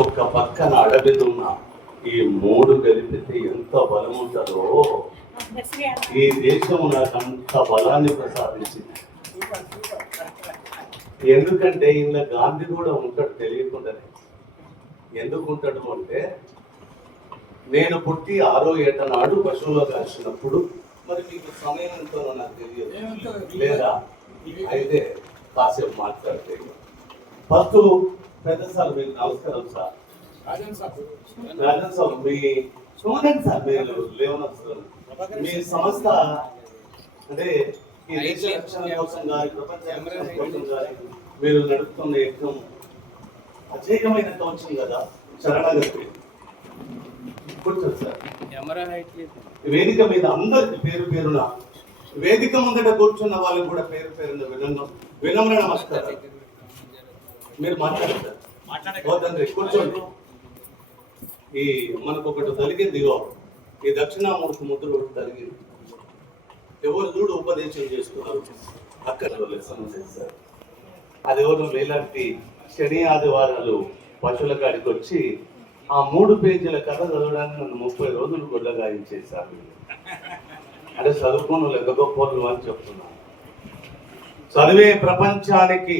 ఒక్క పక్కన అడవిదున్న ఈ మూడు కలిపితే ఎంత బలం ఉంటుందో ఈ దేశం నాకు అంత బలాన్ని ప్రసాదించింది. ఎందుకంటే ఇందులో గాంధీ కూడా ఉంటాడు తెలియకుండానే. ఎందుకు ఉంటాడు అంటే నేను పుట్టి ఆరో ఏట నాడు పశువులో కాసినప్పుడు మరి మీకు సమయం ఎంతో నాకు తెలియదు. లేదా? అయితే కాసేపు మాట్లాడితే ఫస్ట్ పెద్ద సార్ మీకు నమస్కారం సార్ సార్ మీ చూడండి సార్ మీరు మీ సంస్థ అంటే ఈ దేశ రక్షణ కోసం గారి ప్రపంచ కోసం గారి మీరు నడుపుతున్న యజ్ఞం ప్రత్యేకమైన కవచం కదా శరణాగతి. కూర్చోండి సార్ వేదిక మీద అందరికి పేరు పేరున వేదిక ముందట కూర్చున్న వాళ్ళకి కూడా పేరు పేరున వినమ్ర వినమ్ర నమస్కారం మీరు మాట్లాడతారు తండ్రి కూర్చోండి. ఈ మనకు ఒకటి తలిగింది ఇగో. ఈ దక్షిణామూర్తి ముద్ర ఒకటి తలిగింది. ఎవరు చూడు ఉపదేశం చేసుకున్నారు అక్కడ సార్. అది ఎవరు? మీలాంటి శని ఆదివారాలు పశువుల కాడికి వచ్చి ఆ మూడు పేజీల కథ చదవడానికి నన్ను ముప్పై రోజులు గుడ్లగాయించేశారు అంటే చదువుకోను లెక్క గొప్పలు అని చెప్తున్నాను చదివే ప్రపంచానికి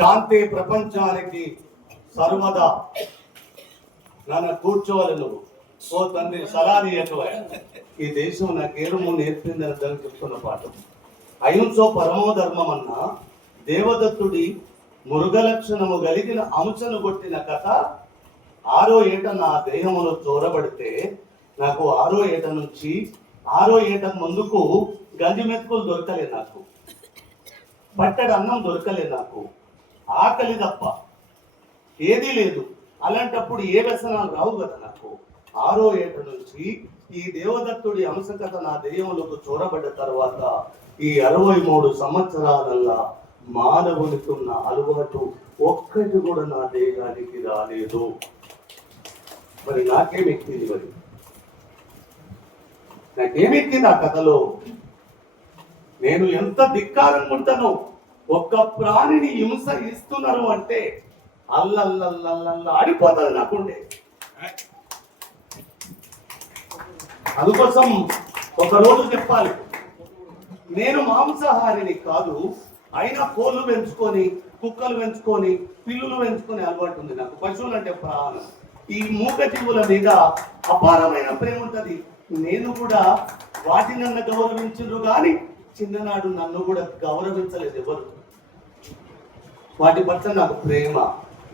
శాంతి ప్రపంచానికి సర్వదా. నన్ను కూర్చోవాలి నువ్వు. ఓ తండ్రి సలాని ఈ దేశం నాకేమో నేర్పిందని దానికి చెప్తున్న పాఠం అహింసో పరమో ధర్మం అన్న దేవదత్తుడి మృగలక్షణము కలిగిన అంశను కొట్టిన కథ ఆరో ఏట నా దేహములో చోరబడితే నాకు ఆరో ఏట నుంచి ఆరో ఏట ముందుకు గంజి మెతుకులు దొరకలే నాకు. పట్టడి అన్నం దొరకలే నాకు. ఆకలి తప్ప ఏదీ లేదు. అలాంటప్పుడు ఏ వ్యసనాలు రావు కదా నాకు? ఆరో ఏట నుంచి ఈ దేవదత్తుడి అంశకథ నా దెయ్యములకు చోరబడ్డ తర్వాత ఈ అరవై మూడు సంవత్సరాలల్లా మానవునికున్న అలవాటు ఒక్కటి కూడా నా దేహానికి రాలేదు. మరి నాకేమెక్కింది మరి? నాకేమెక్కింది ఆ కథలో? నేను ఎంత ధిక్కారం ఉంటానో ఒక్క ప్రాణిని హింస ఇస్తున్నారు అంటే అల్లల్లల్లల్ల ఆడిపోతుంది నాకుండే అందుకోసం ఒక రోజు చెప్పాలి. నేను మాంసాహారిని కాదు అయినా కోళ్ళు పెంచుకొని కుక్కలు పెంచుకొని పిల్లులు పెంచుకొని అలవాటు ఉంది నాకు. పశువులు అంటే ప్రాణం. ఈ మూక జీవుల మీద అపారమైన ప్రేమ ఉంటుంది. నేను కూడా వాటి నన్ను గౌరవించరు కానీ చిన్ననాడు నన్ను కూడా గౌరవించలేదు ఎవరు. వాటి పట్ల నాకు ప్రేమ.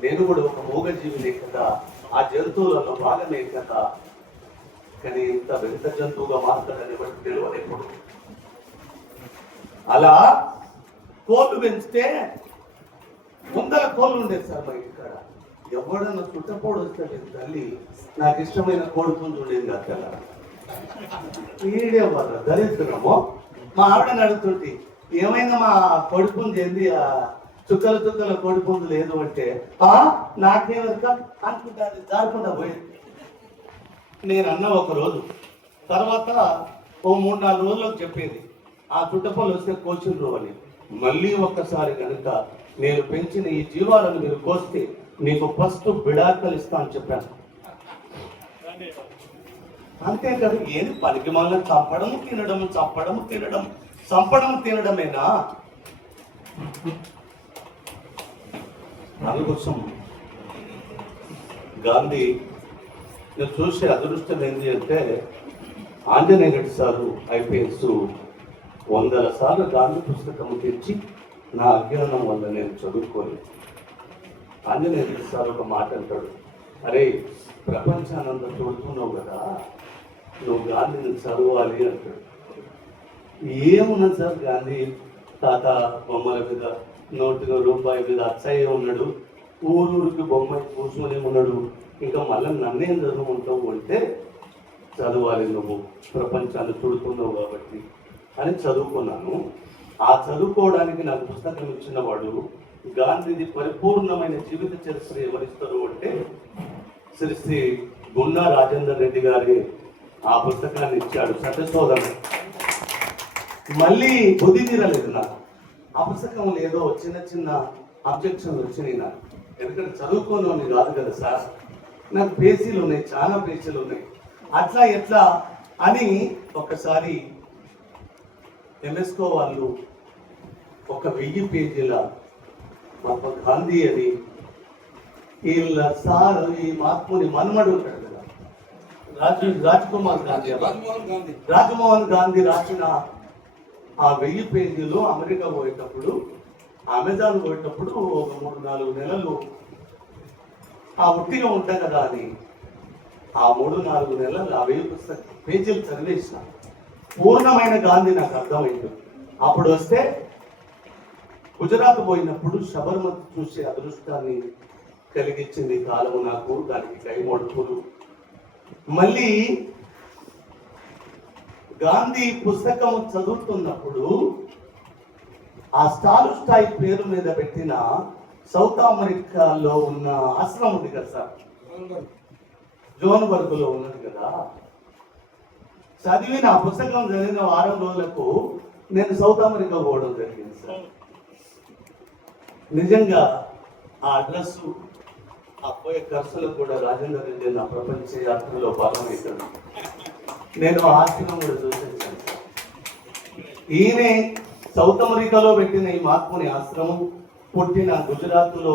నేను కూడా ఒక మూగజీవినే కదా ఆ జంతువులలో భాగమే కదా. కానీ ఇంత వింత జంతువుగా మారుతాడని బట్టి తెలియదు అలా కోళ్ళు పెంచితే వందల కోళ్ళు ఉండేది సార్ మా ఇక్కడ ఎవడన్నా చుట్టపోడు వస్తాడు తల్లి. నాకు ఇష్టమైన కోడుకుంటూ ఉండేది కాదు కదా. ఈడే వాళ్ళ మా ఆవిడని అడుగుతుంటే ఏమైనా మా కొడుకుంది చుక్కల చుక్కల కోడి కొడుకుంది లేదు అంటే ఆ నాకే వర్క అనుకుంటాను జారకుండా పోయింది. నేను అన్న ఒక రోజు తర్వాత ఓ మూడు నాలుగు రోజులకు చెప్పేది ఆ చుట్టపల్లి వస్తే కోచిండ్రు అని. మళ్ళీ ఒక్కసారి కనుక నేను పెంచిన ఈ జీవాలను మీరు కోస్తే నీకు ఫస్ట్ బిడాకలు ఇస్తా అని చెప్పాను. అంతే కదా ఏది పనికి మళ్ళీ చంపడము తినడం చంపడము తినడం చంపడం తినడమేనా? అందుకోసం గాంధీ నేను చూసే అదృష్టం ఏంటి అంటే ఆంజనేయ రెడ్డి సారు ఐపీఎస్ వందల సార్లు గాంధీ పుస్తకం తెచ్చి నా అజ్ఞానం వల్ల నేను చదువుకోలేదు. ఆంజనేయ రెడ్డి సార్ ఒక మాట అంటాడు అరే ప్రపంచానంతా చూడుతున్నావు కదా నువ్వు గాంధీని చదవాలి అంటాడు. ఏమున్నా సార్ గాంధీ తాత బొమ్మల మీద నోటుగా రూపాయి మీద అచ్చయ్య ఉన్నాడు. ఊరూరికి బొమ్మ కూర్చొని ఉన్నాడు. ఇంకా మళ్ళీ నన్నేం చదువుకుంటావు అంటే చదవాలి నువ్వు. ప్రపంచాన్ని చూడుతున్నావు కాబట్టి అని చదువుకున్నాను. ఆ చదువుకోవడానికి నాకు పుస్తకం ఇచ్చినవాడు గాంధీజీ పరిపూర్ణమైన జీవిత చరిత్ర ఎవరిస్తారు అంటే శ్రీ శ్రీ గుండా రాజేందర్ రెడ్డి గారి. ఆ పుస్తకాన్ని ఇచ్చాడు సత్యశోధన. మళ్ళీ బుద్ధి తీరలేదు నాకు. ఆ పుస్తకంలో ఏదో చిన్న చిన్న అబ్జెక్షన్లు వచ్చినాయి నాకు. ఎందుకంటే చదువుకోని కాదు కదా సార్. నాకు పేసీలు ఉన్నాయి చాలా పేసీలు ఉన్నాయి. అట్లా ఎట్లా అని ఒకసారి ఎంఎస్కో వాళ్ళు ఒక వెయ్యి పేజీల మహాత్మా గాంధీ అని వీళ్ళ సార్ ఈ మహాత్ముని మన్మడు ఉంటాడు కదా. రాజు రాజ్కుమార్ గాంధీ రాజ్మోహన్ గాంధీ. రాజమోహన్ గాంధీ రాసిన ఆ వెయ్యి పేజీలు అమెరికా పోయేటప్పుడు అమెజాన్ పోయేటప్పుడు ఒక మూడు నాలుగు నెలలు ఆ ఉట్టిగా ఉంటాయి కదా అని ఆ మూడు నాలుగు నెలలు ఆ వెయ్యి పుస్తక పేజీలు చదివేసిన. పూర్ణమైన గాంధీ నాకు అర్థమైంది. అప్పుడు వస్తే గుజరాత్ పోయినప్పుడు శబర్మతి చూసే అదృష్టాన్ని కలిగించింది కాలము నాకు దానికి కైమొడుపులు మళ్ళీ గాంధీ పుస్తకం చదువుతున్నప్పుడు ఆ స్టార్ స్టాయి పేరు మీద పెట్టిన సౌత్ అమెరికాలో ఉన్న ఆశ్రమం ఉంది కదా సార్? జోన్ జోన్బర్గ్లో ఉన్నది కదా. చదివిన ఆ పుస్తకం చదివిన వారం రోజులకు నేను సౌత్ అమెరికా పోవడం జరిగింది సార్. నిజంగా ఆ అడ్రస్ ఆ పోయే ఖర్చులకు కూడా రాజేంద్ర రెడ్డి నా ప్రపంచ యాత్రలో భాగమవుతాడు నేను ఆ ఆశ్రమం కూడా చూసాను సార్. ఈయనే సౌత్ అమెరికాలో పెట్టిన ఈ మహాత్ముని ఆశ్రమం పుట్టిన గుజరాత్లో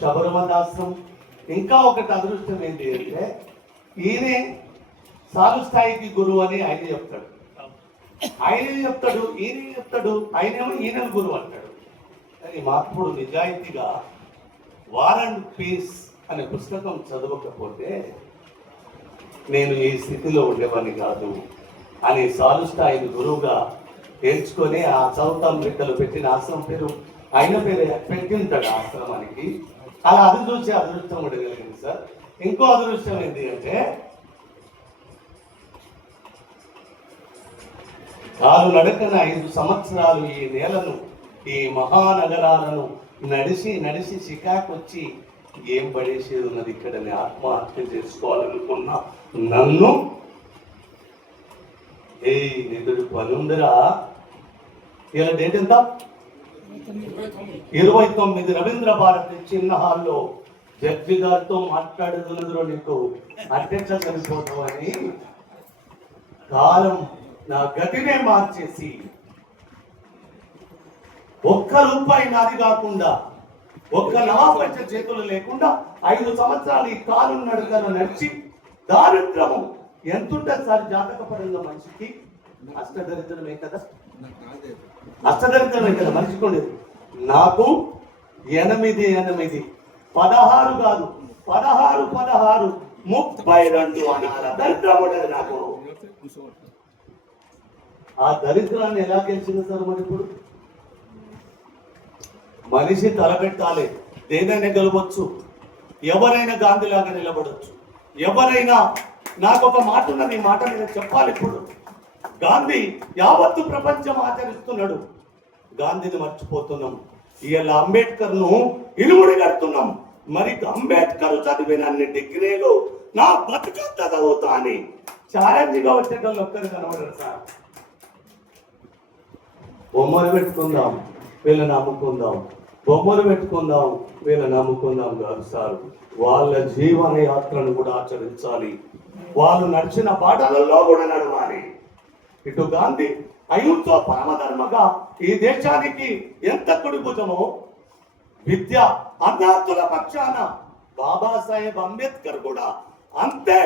శబరిమల ఆశ్రమం. ఇంకా ఒకటి అదృష్టం ఏంటి అంటే ఈయనే సాలు స్థాయికి గురువు అని ఆయన చెప్తాడు. ఆయనే చెప్తాడు ఈయనే చెప్తాడు ఆయనేమో ఈయన గురువు అంటాడు. కానీ మహాత్ముడు నిజాయితీగా వార్ అండ్ పీస్ అనే పుస్తకం చదవకపోతే నేను ఈ స్థితిలో ఉండేవాడిని కాదు. అని సాలుష్ట ఆయన గురువుగా తేల్చుకొని ఆ చౌతాం బిడ్డలు పెట్టిన ఆశ్రమం పేరు ఆయన పేరు పెట్టి ఉంటాడు ఆశ్రమానికి. అలా అది చూసి అదృష్టం ఉండగలిగింది సార్. ఇంకో అదృష్టం ఏంటి అంటే కాలు నడకన ఐదు సంవత్సరాలు ఈ నేలను ఈ మహానగరాలను నడిచి నడిచి చికాకొచ్చి ఏం పడేసేది ఉన్నది ఇక్కడ? నేను ఆత్మహత్య చేసుకోవాలనుకున్నా. నన్ను? ఏ నిధుడు పనుందిరా. ఇలా డేట్ ఎంత? ఇరవై తొమ్మిది. రవీంద్ర భారతి చిన్న హాల్లో జడ్జి గారితో మాట్లాడుతున్నదిలో నీకు. అధ్యక్ష చనిపోతామని కాలం నా గతినే మార్చేసి ఒక్క రూపాయి నాది కాకుండా ఒక్క లాభ చేతులు లేకుండా ఐదు సంవత్సరాలు ఈ కాలు నడుకలు నడిచి దారిద్రము ఎంతుంటే సార్ జాతకపరంగా మనిషికి? అష్టదరిద్రమే కదా. అష్టదరిద్రమే కదా మనిషికి ఉండేది నాకు ఎనిమిది ఎనిమిది. పదహారు కాదు. పదహారు పదహారు. ముప్పై రెండు అనాల దరిద్రం ఉండేది నాకు. ఆ దరిద్రాన్ని ఎలా గెలిచింది సార్ మరి ఇప్పుడు? మనిషి తలపెట్టాలి దేనైనా గెలవచ్చు ఎవరైనా గాంధీలాగా నిలబడవచ్చు ఎవరైనా నాకు ఒక మాట ఉన్నది ఈ మాట మీద చెప్పాలి ఇప్పుడు. గాంధీ యావత్తు ప్రపంచం ఆచరిస్తున్నాడు. గాంధీని మర్చిపోతున్నాం. ఇవాళ అంబేద్కర్ను ను కడుతున్నాం. మరి అంబేద్కర్ చదివిన అన్ని డిగ్రీలు నా బతుకంత చదువుతా అని ఛాలెంజ్గా వచ్చేటోళ్ళు ఒక్కరు కనబడరు సార్. బొమ్మలు పెట్టుకుందాం. వీళ్ళని నమ్ముకుందాం. బొమ్మలు పెట్టుకుందాం. వీళ్ళని నమ్ముకుందాం కాదు సార్. వాళ్ళ జీవన యాత్రను కూడా ఆచరించాలి. వాళ్ళు నడిచిన పాఠాలలో కూడా నడవాలి. ఇటు గాంధీ అహింసో పరమధర్మగా ఈ దేశానికి ఎంత కుడిభుజమో విద్య అన్నార్థుల పక్షాన బాబాసాహెబ్ అంబేద్కర్ కూడా అంతే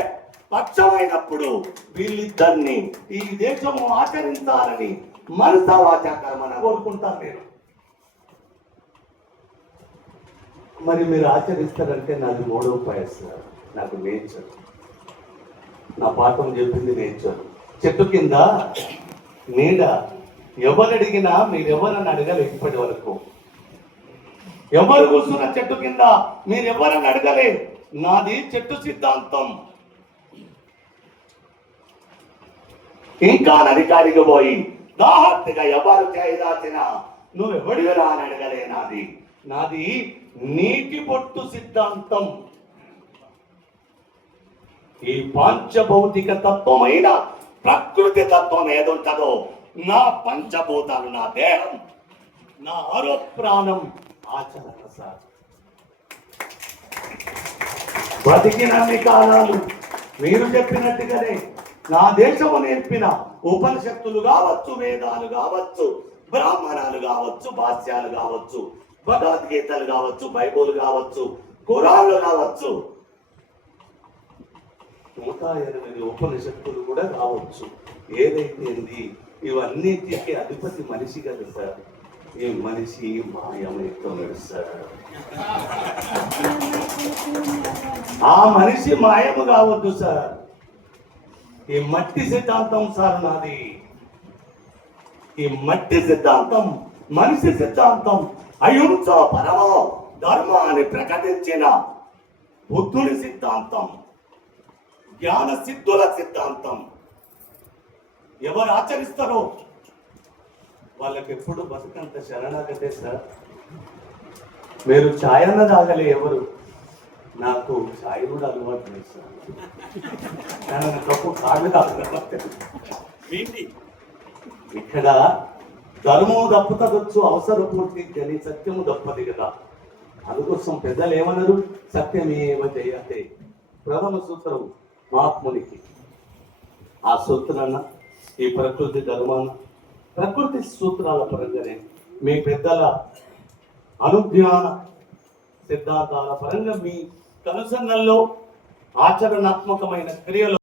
పక్షమైనప్పుడు వీళ్ళిద్దరిని ఈ దేశము ఆచరించాలని మనసా వాచాకరమని కోరుకుంటాను నేను. మరి మీరు ఆచరిస్తారంటే నాది మూడో పాయస్తారు నాకు నేచర్ నా పాఠం చెప్పింది నేచర్ చెట్టు కింద నీడ ఎవరు అడిగినా మీరు ఎవరని అడగాలి ఇప్పటి వరకు. ఎవరు కూర్చున్న చెట్టు కింద మీరు ఎవరని అడగలే? నాది చెట్టు సిద్ధాంతం. ఇంకా నడికాడికి పోయి దాహత్తుగా ఎవరు చేయదాచిన నువ్వు ఎవడివిరా అని అడగలే నాది. నాది నీటి పొట్టు సిద్ధాంతం. ఈ పాంచభౌతిక తత్వమైన ప్రకృతి తత్వం ఏదుంటదో నా పంచభూతాలు నా దేహం నా ఆరో ప్రాణం ఆచరణ సార్. బతికినన్ని కాలాలు మీరు చెప్పినట్టుగానే నా దేశము నేర్పిన ఉపనిషత్తులు కావచ్చు వేదాలు కావచ్చు బ్రాహ్మణాలు కావచ్చు భాష్యాలు కావచ్చు భగవద్గీతలు కావచ్చు బైబుల్ కావచ్చు కురాళ్ళు కావచ్చు. నూట ఎనిమిది ఉపనిషత్తులు కూడా కావచ్చు ఏదైతే ఇవన్నిటికీ అధిపతి మనిషి కదా సార్. ఈ మనిషి మాయమైతున్నాడు సార్. ఆ మనిషి మాయము కావద్దు సార్. ఈ మట్టి సిద్ధాంతం సార్ నాది. ఈ మట్టి సిద్ధాంతం మనిషి సిద్ధాంతం అహింస పరమో ధర్మాన్ని ప్రకటించిన బుద్ధుని సిద్ధాంతం జ్ఞాన సిద్ధుల సిద్ధాంతం. ఎవరు ఆచరిస్తారో? వాళ్ళకి ఎప్పుడు బతుకంత శరణాగతే సార్? మీరు ఛాయ్ అన్న తాగలే ఎవరు? నాకు ఛాయ్ కూడా అలవాటు లేదు సార్. కప్పు తాగలేదు ఏంటి? ఇక్కడ ధర్మము దప్పుతదొచ్చు అవసర పూర్తి అని సత్యము దప్పది కదా అందుకోసం పెద్దలు ఏమన్నారు సత్యమేవ జయతే. ప్రథమ సూత్రం మహాత్మునికి ఆ సూత్రాన ఈ ప్రకృతి ధర్మాన ప్రకృతి సూత్రాల పరంగానే మీ పెద్దల అనుజ్ఞాన సిద్ధాంతాల పరంగా మీ కనుసంగంలో ఆచరణాత్మకమైన క్రియలు